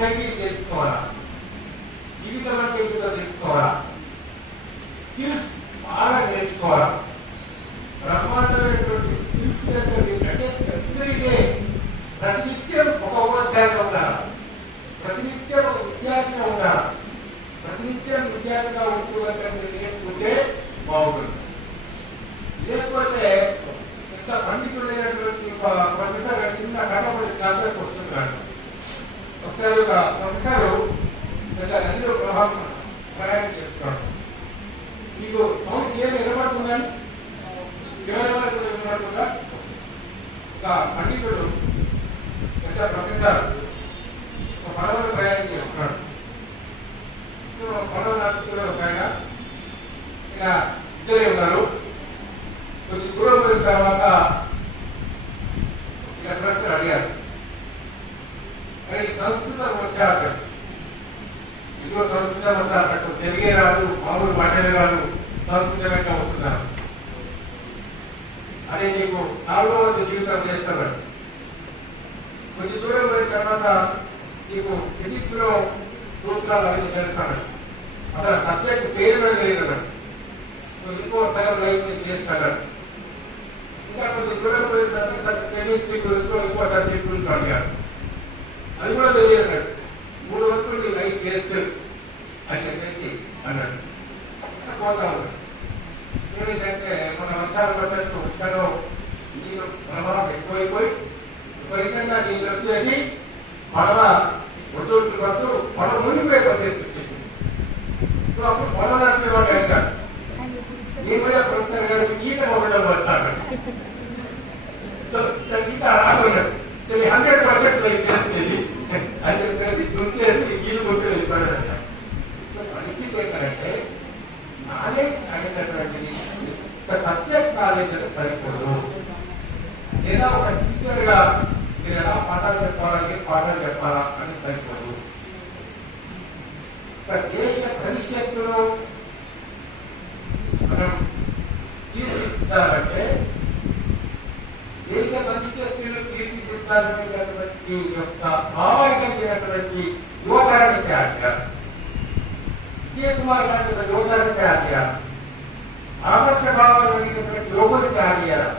Society తెలుసుకోవాలా? జీవితం అంటే ఏంటో తెలుసుకోవాలా? స్కిల్స్ బాగా నేర్చుకోవాలా? బ్రహ్మాండమైనటువంటి స్కిల్స్ అంటే ప్రతిదీ ప్రతినిత్యం ఒక ఉపాధ్యాయులు ఉండాలి? ప్రతినిత్యం ఒక విద్యార్థిగా ఉండాలి? ప్రతినిత్యం విద్యార్థిగా ఉంటూ మీరు నేర్చుకుంటే బాగుంటుంది. లేకపోతే ఇంత పండితుడైనటువంటి ఒక ప్రొఫెసర్ చిన్న కథ క్లాస్లోకి వస్తున్నాడు. ఒకసారి ఒక ప్రొఫెసర్ ప్రభావం ప్రయాణం చేస్తున్నాడు. మీకు సౌండ్ ఏం నిలబడుతుందని చివరి వరకు నిలబడుతుందా ఒక పండితుడు పెద్ద ప్రొఫెసర్ ఒక పడవ ప్రయాణం చేస్తున్నాడు. పడవ నడుపుతున్న ఒక ఆయన ఇక ఇద్దరే ఉన్నారు. కొద్ది దూరం తర్వాత ఇక ప్రశ్న అడిగారు మరి సంస్కృతం వచ్చారు ఇదిగో సంస్కృతం వస్తారు తెలుగే రాదు మామూలు భాషలే రాదు సంస్కృతం ఎట్లా వస్తున్నారు. అని నీకు నాలుగో వంతు జీవితం చేస్తున్నాడు కొంచెం దూరం పోయిన తర్వాత నీకు ఫిజిక్స్లో సూత్రాలు అవి చేస్తాడు అసలు సబ్జెక్ట్ పేరు తెలియదు ఇంకో సగం లైఫ్ చేస్తాడు ఇంకా కొంచెం దూరం పోయిన తర్వాత కెమిస్ట్రీ గురించి ఇంకో సబ్జెక్ట్ గురించి అడిగారు అది కూడా తెలియదు అన్నాడు. మూడు వరకు నీ లైఫ్ చేస్తాడు. అని చెప్పేసి అన్నాడు. పోతా ఉన్నాడు. ఏమిటంటే మన వర్షాలు పడ్డట్టు ఉత్తలో నీరు ప్రభావం ఎక్కువైపోయి విపరీతంగా నీళ్ళు వచ్చేసి పడవ ఒడ్డు పడుతూ పడవ మునిగిపోయే పరిస్థితి వచ్చేసింది. సో అప్పుడు పడవ నడిపే వాడు అంటాడు నీ మీద ప్రొఫెసర్ గారికి గీత ఉండడం వచ్చాడు సో గీత రాకున్నాడు హండ్రెడ్ పర్సెంట్ మనం తీర్చిదిద్దాలంటే దేశ భవిష్యత్తును తీర్చిదిద్దాలనేటటువంటి యొక్క భావైకమైనటువంటి యువతరాన్ని తయారు చేయాలి విజయ కుమార్ లాంటి ఒక యువతరాన్ని తయారు చేయాలి ఆదర్శ భావాలు కలిగినటువంటి యువకులు తయారు చేయాలి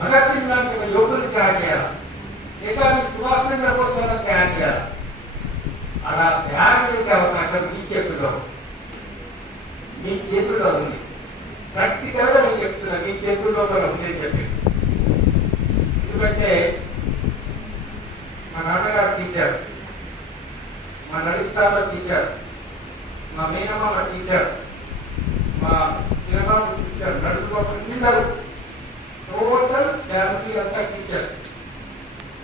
భగత్ సింగ్ లాంటి ఒక యువకులు తయారు చేయాలి నేతాజీ సుభాష్ చంద్రబోస్ వాళ్ళని తయారు చేయాలి అలా తయారు నడుచుకోక అందరూ టోటల్ ఫ్యామిలీ అంతా టీచర్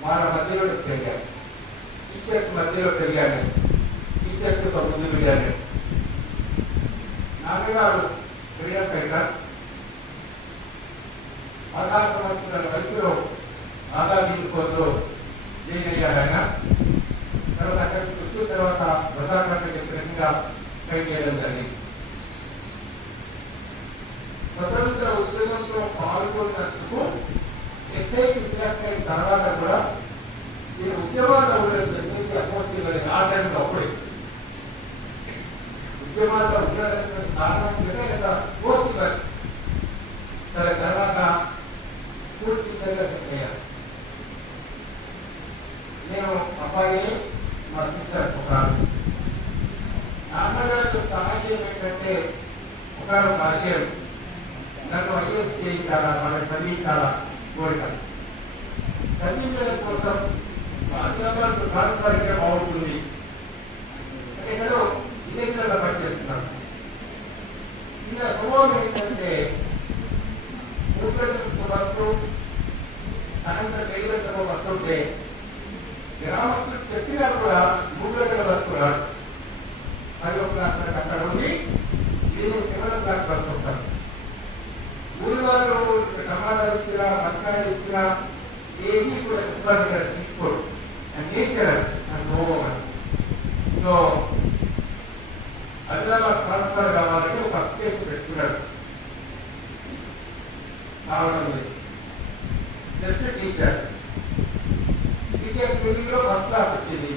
వాళ్ళ మధ్యలో పెరిగాను టీచర్స్ మధ్యలో పెరిగాను టీచర్స్ ఒక ముందు వెళ్ళాను నాన్నగారు పెరిగాక పదహారు సంవత్సరాల వయసులో ఆదాబీ కోర్టులో జైన్ అయ్యారు ఆయన తర్వాత అక్కడికి వచ్చిన తర్వాత ప్రధానమంత్రి చెప్పినట్టుగా ట్రైన్ చేయడం జరిగింది స్వతంత్ర ఉద్యమంలో పాల్గొన్నందుకు ఎస్ఐకి ఫిర్యాదు తర్వాత కూడా ఈ ఒక ఆశయం చాలా కోరిక చదివించడం కోసం మాధ్యమాలకు ట్రాన్స్ఫర్ బాగుంటుంది అంటే ఇక్కడ విలేకరుల పనిచేస్తున్నాను ఇలా స్వభావం ఏంటంటే మూడు గంటలకు బస్సు సాయంత్రం ఐదు గంటలకు బస్సు ఉంటే గ్రామస్తులు చెప్పినా కూడా మూడు గంటల బస్సు రాడు అది ఒక అక్కడ అక్కడ ఉండి నేను సెవెన్ ఓ క్లాక్ బస్సు వస్తాను ఊరి వాళ్ళు టమాటాలు ఇచ్చినా వంకాయలు ఇచ్చినా ఏది కూడా ఇబ్బందిగా తీసుకోరు నేచర్ అనుభవం సో హైదరాబాద్ ట్రాన్స్ఫర్ కావాలని ఒక అప్లికేషన్ పెట్టుకున్నాడు కావడం లేదు జస్ట్ టీచర్ టీచర్ ఫీల్డ్లో ఫస్ట్ క్లాస్ వచ్చింది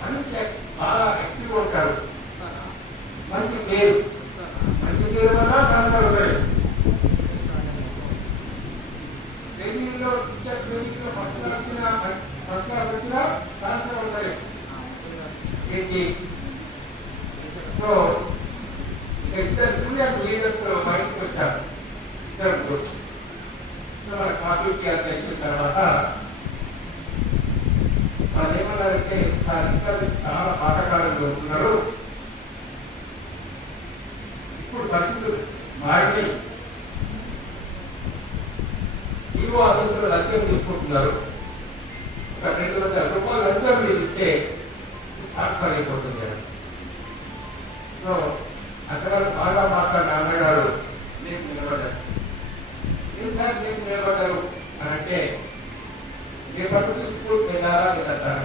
మంచి బాగా యాక్టివ్ ఉంటారు మంచి పేరు మంచి పేరు వల్ల ట్రాన్స్ఫర్ అవుతాడు ట్రైనింగ్లో టీచర్ ట్రైనింగ్లో ఫస్ట్ క్లాస్ వచ్చిన ఫస్ట్ క్లాస్ వచ్చినా ట్రాన్స్ఫర్ అవుతాయి ఏంటి? సో ఇద్దరు జూనియర్ లీడర్స్ బయటకు వచ్చారు. ఇద్దరు సో మన కాపీకి అంత తర్వాత వాళ్ళు ఏమన్నారంటే సార్ చాలా పాఠకాలు ఉన్నారు ఇప్పుడు పరిస్థితులు మారినాయి. ఆఫీసులో తీసుకుంటున్నారు. ఒక రెండు వందల రూపాయలు ఇస్తే సో అక్కడ బాగా మాట్లాడిన నాన్నగారు నీకు నిలబడ్డారు. ఏం నీకు నిలబడ్డారు. అంటే రేపటి నుంచి స్కూల్ లేదంటారా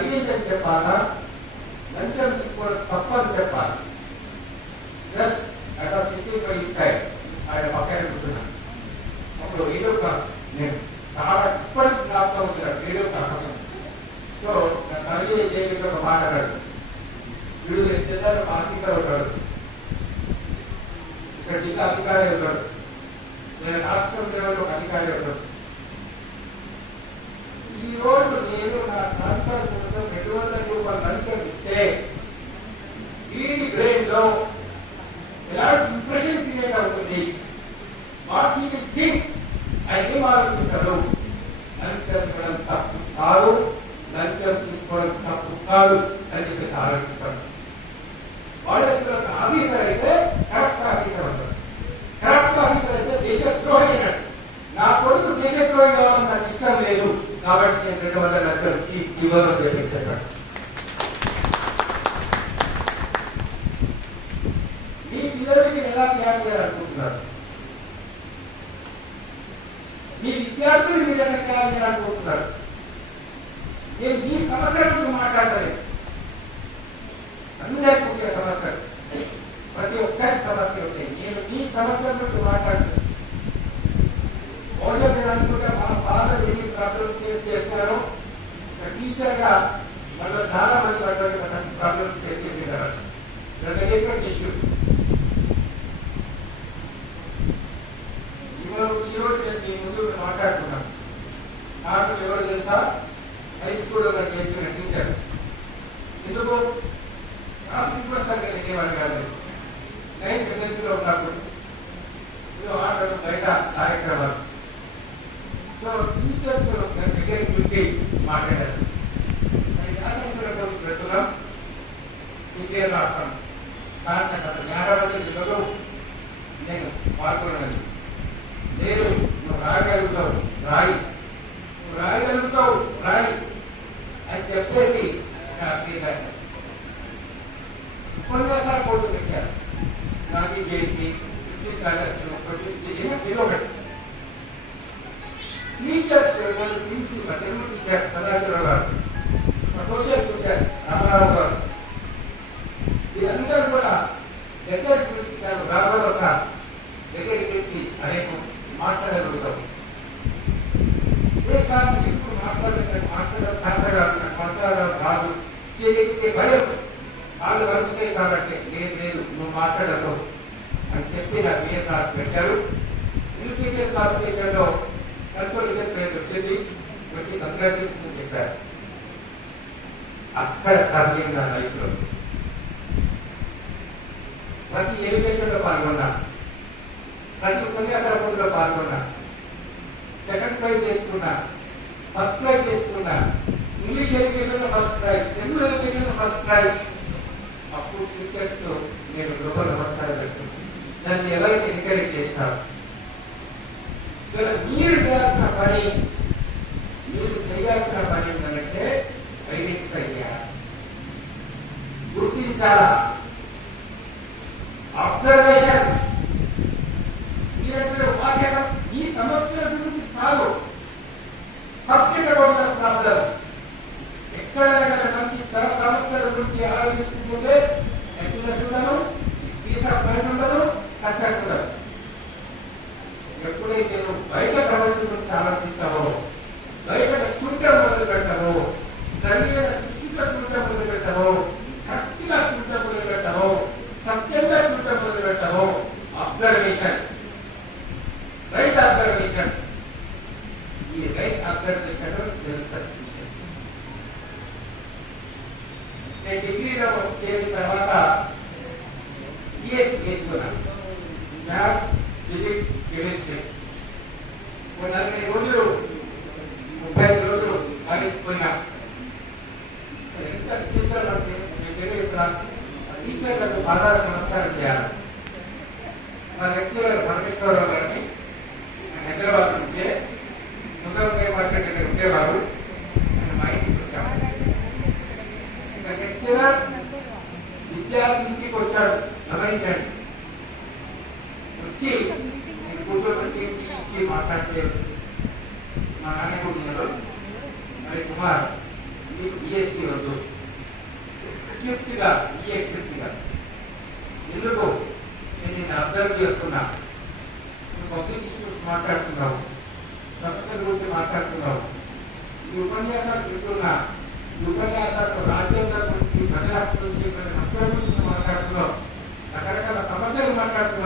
narinig ang Japana కాదు అని చెప్పేసి ఆలోచిస్తాడు వాళ్ళ ఆఫీసర్ అయితే కరెక్ట్ ఆఫీసర్ ఉంటాడు కరెక్ట్ ఆఫీసర్ అయితే దేశద్రోహి అయినట్టు నా కొడుకు దేశద్రోహి కావాలని నాకు ఇష్టం లేదు. కాబట్టి నేను రెండు వందల లక్షలు ఇవ్వను చెప్పేసి చెప్పాడు మీ పిల్లలకి ఎలా త్యాగం చేయాలనుకుంటున్నారు మీ విద్యార్థులు మీరు ఎలా త్యాగం చేయాలనుకుంటున్నారు నేను మీ సమస్యల గురించి మాట్లాడలేదు అందరికీ ఉండే సమస్యలు ప్రతి ఒక్కరి సమస్య ఉంటాయి నేను మీ సమస్యల గురించి మాట్లాడుతున్నాను బహుశా నేను అనుకుంటా మా ఫాదర్ ఎన్ని ప్రాబ్లమ్స్ ఫేస్ చేస్తున్నారో ఒక టీచర్గా మనలో చాలా మంది అటువంటి ప్రాబ్లమ్స్ ఫేస్ చేసేవారు డిఫరెంట్ ఇష్యూ ఈరోజు నేను మీ ముందు మాట్లాడుతున్నాను. నాకు ఎవరు తెలుసా? హై స్కూల్లో నాకు చేసిన టీచర్ ఎందుకు? క్లాసుకి కూడా కాదు ఇంకే రాస్తాం కానీ నాకు అక్కడ జ్ఞానాలు జిల్లాలో నేను పాల్గొనలేదు లేదు నువ్వు రాగలుగుతావు రాయి నువ్వు రాయగలుగుతావు రాయి అని చెప్పేసి నాకు కొన్నిసార్లు కోర్టు పెట్టారు గాంధీ జయంతి ఫిఫ్టీన్త్ ఆగస్టు ఒకటి టీచర్స్ వాళ్ళు తీసి తెలుగు టీచర్ సదాశివరావు గారు సోషల్ టీచర్ రామారావు కన్సోలేషన్ వచ్చి కంగ్రాచులేషన్ చెప్పారు. అక్కడ టర్నింగ్ నా లైఫ్ ప్రతి ఎడ్యుకేషన్ పాల్గొన్నా ప్రతి ఉపన్యాసంలో పాల్గొన్నా సెకండ్ ప్రైజ్ చేసుకున్నా ఫస్ట్ ప్రైజ్ చేసుకున్నా ఇంగ్లీష్ ఎడ్యుకేషన్లో ఫస్ట్ ప్రైజ్ తెలుగు ఎడ్యుకేషన్లో ఫస్ట్ ప్రైజ్. అప్పుడు టీచర్స్తో నేను గృహ నమస్కారం పెట్టుకున్నాను. నన్ను ఎవరైతే ఎంకరేజ్ చేస్తారు మీరు చేయాల్సిన పని మీరు చేయాల్సిన పని ఏంటంటే ఐడెంటిఫై చేయాలి గుర్తించాలా అబ్జర్వేషన్ మీరంటే వాక్యం ఈ సమస్యల గురించి కాదు. ప్రాబ్లమ్స్ ఎక్కడైనా మంచి తన సమస్యల గురించి ఆలోచించుకుంటే హ్యాపీనెస్ ఉండదు పీస్ ఆఫ్ ఉండదు సక్సెస్ ఉండదు ఎప్పుడైతే బయట ప్రపంచం గురించి ఆలోచిస్తావో చేసిన తర్వాత బిఎస్ తీసుకున్నాను మ్యాథ్స్ ఫిజిక్స్ కెమిస్ట్రీ. నలభై రోజులు ముప్పై ఐదు రోజులు ఆగిపోయినా. ఎంత టీచర్ టీచర్లకు బాగా నమస్కారం చేయాలి. మరి ఈఎస్టీ వద్దు. పూర్తిగా ఈ ఎక్స్పెక్ట్గా ఎందుకు? నేను నిన్ను అబ్జర్వ్ చేస్తున్నా. పబ్లిక్ ఇష్యూస్ మాట్లాడుతున్నావు. ప్రపంచం గురించి మాట్లాడుతున్నావు. ఈ ఉపన్యాసాలు వింటున్నా. ఈ ఉపన్యాసాలు రాజ్యాంగం గురించి ప్రజల గురించి ప్రజల హక్కుల గురించి మాట్లాడుతున్నావు. రకరకాల సమస్యలు మాట్లాడుతున్నావు.